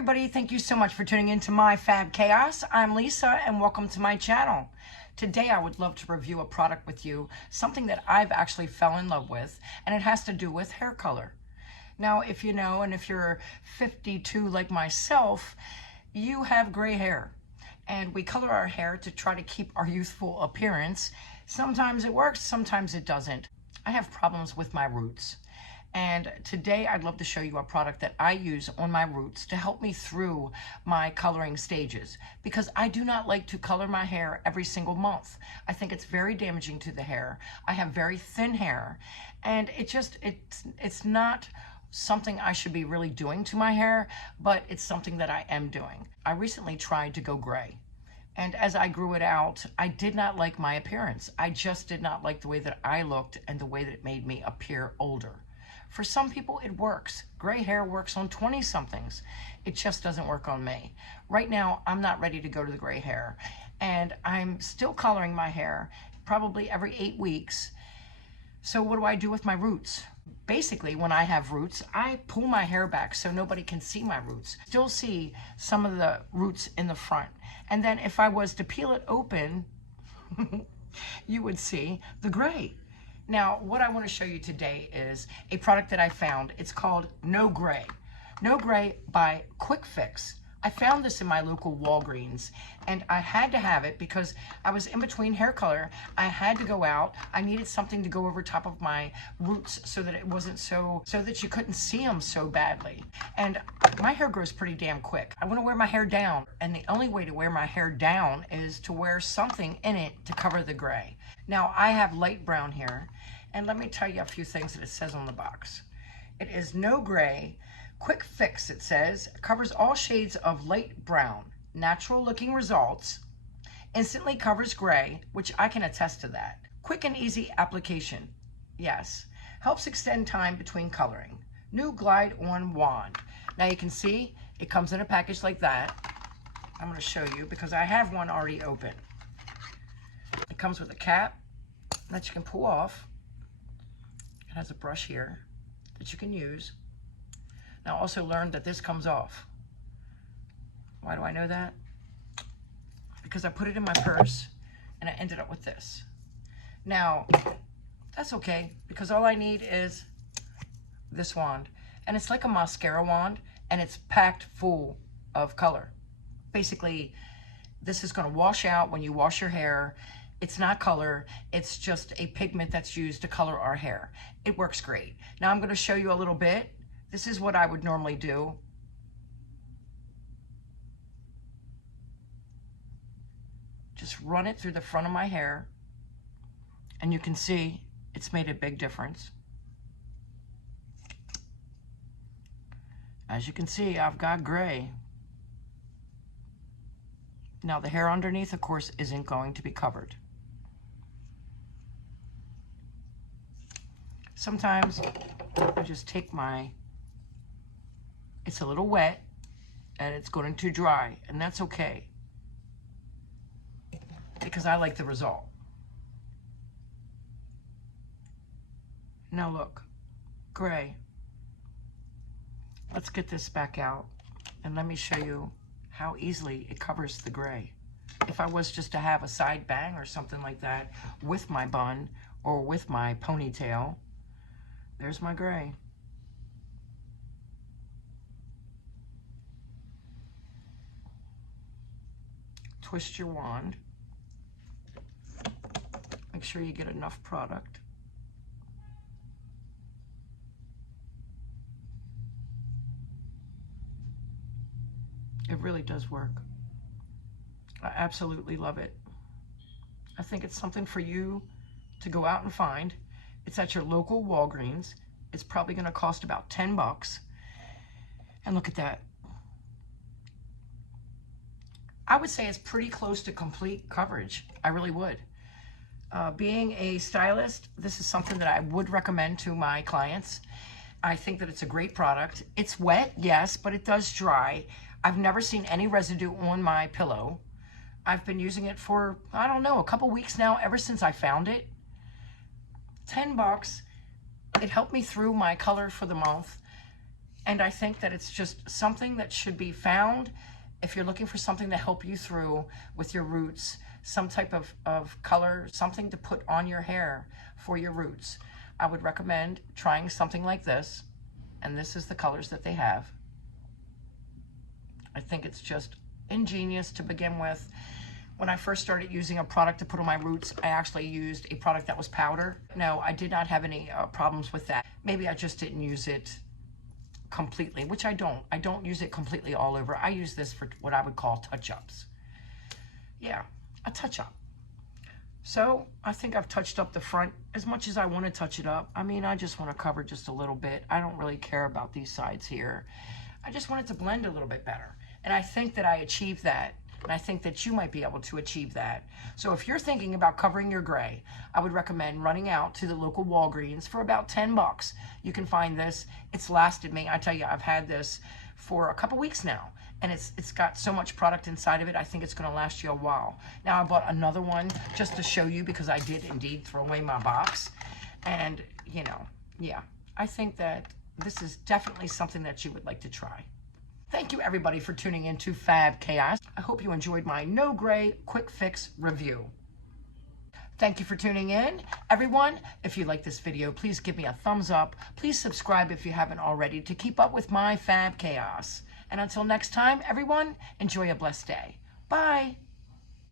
everybody, thank you so much for tuning into my Fab Chaos. I'm Lisa and welcome to my channel. Today I would love to review a product with you, something that I've actually fell in love with, and it has to do with hair color. Now, if you know, and if you're 52 like myself, you have gray hair. And we color our hair to try to keep our youthful appearance. Sometimes it works, sometimes it doesn't. I have problems with my roots. And today I'd love to show you a product that I use on my roots to help me through my coloring stages, because I do not like to color my hair every single month. I think it's very damaging to the hair. I have very thin hair, and it's not something I should be really doing to my hair, but it's something that I am doing. I recently tried to go gray. And as I grew it out, I did not like my appearance. I just did not like the way that I looked and the way that it made me appear older. For some people, it works. Gray hair works on 20-somethings. It just doesn't work on me. Right now, I'm not ready to go to the gray hair. And I'm still coloring my hair probably every 8 weeks. So what do I do with my roots? Basically, when I have roots, I pull my hair back so nobody can see my roots. Still see some of the roots in the front. And then if I was to peel it open, you would see the gray. Now, what I want to show you today is a product that I found. It's called No Gray. No Gray by Quick Fix. I found this in my local Walgreens, and I had to have it because I was in between hair color. I had to go out. I needed something to go over top of my roots so that it wasn't so that you couldn't see them so badly. And my hair grows pretty damn quick. I want to wear my hair down, and the only way to wear my hair down is to wear something in it to cover the gray. Now, I have light brown here, and let me tell you a few things that it says on the box. It is No Gray. Quick Fix, it says, covers all shades of light brown, natural looking results, instantly covers gray, which I can attest to that. Quick and easy application, yes. Helps extend time between coloring. New Glide On Wand. Now you can see it comes in a package like that. I'm going to show you because I have one already open. It comes with a cap that you can pull off. It has a brush here that you can use. Now, I also learned that this comes off. Why do I know that? Because I put it in my purse and I ended up with this. Now, that's okay because all I need is this wand. And it's like a mascara wand, and it's packed full of color. Basically, this is going to wash out when you wash your hair. It's not color, it's just a pigment that's used to color our hair. It works great. Now I'm going to show you a little bit. This is what I would normally do. Just run it through the front of my hair, and you can see it's made a big difference. As you can see, I've got gray. Now the hair underneath, of course, isn't going to be covered. Sometimes I just take it's a little wet and it's going to dry, and that's okay because I like the result. Now look, gray. Let's get this back out and let me show you how easily it covers the gray. If I was just to have a side bang or something like that with my bun or with my ponytail, there's my gray. Twist your wand. Make sure you get enough product. It really does work. I absolutely love it. I think it's something for you to go out and find. It's at your local Walgreens. It's probably going to cost about 10 bucks. And look at that. I would say it's pretty close to complete coverage. I really would. Being a stylist, this is something that I would recommend to my clients. I think that it's a great product. It's wet, yes, but it does dry. I've never seen any residue on my pillow. I've been using it for, I don't know, a couple weeks now, ever since I found it. 10 bucks. It helped me through my color for the month. And I think that it's just something that should be found if you're looking for something to help you through with your roots, some type of color, something to put on your hair for your roots. I would recommend trying something like this. And this is the colors that they have. I think it's just ingenious to begin with. When I first started using a product to put on my roots, I actually used a product that was powder. No, I did not have any problems with that. Maybe I just didn't use it completely, which I don't. I don't use it completely all over. I use this for what I would call touch-ups. Yeah, a touch-up. So I think I've touched up the front as much as I want to touch it up. I mean, I just want to cover just a little bit. I don't really care about these sides here. I just want it to blend a little bit better. And I think that I achieved that. And I think that you might be able to achieve that. So if you're thinking about covering your gray, I would recommend running out to the local Walgreens for about 10 bucks. You can find this. It's lasted me. I tell you, I've had this for a couple weeks now. And it's got so much product inside of it, I think it's gonna last you a while. Now I bought another one just to show you because I did indeed throw away my box. And, you know, yeah, I think that this is definitely something that you would like to try. Thank you everybody for tuning in to Fab Chaos. I hope you enjoyed my no gray quick fix review. Thank you for tuning in. Everyone, if you like this video, please give me a thumbs up. Please subscribe if you haven't already to keep up with my Fab Chaos. And until next time, everyone, enjoy a blessed day. Bye.